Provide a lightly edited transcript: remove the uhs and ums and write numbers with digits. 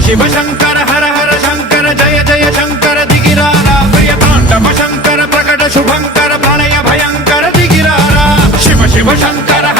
शिव शंकर हर हर शंकर जय जय शंकर दिगिरारा प्रिय तांडव शंकर प्रकट शुभंकर प्रणय भयंकर दिगिरारा शिव शिव शंकर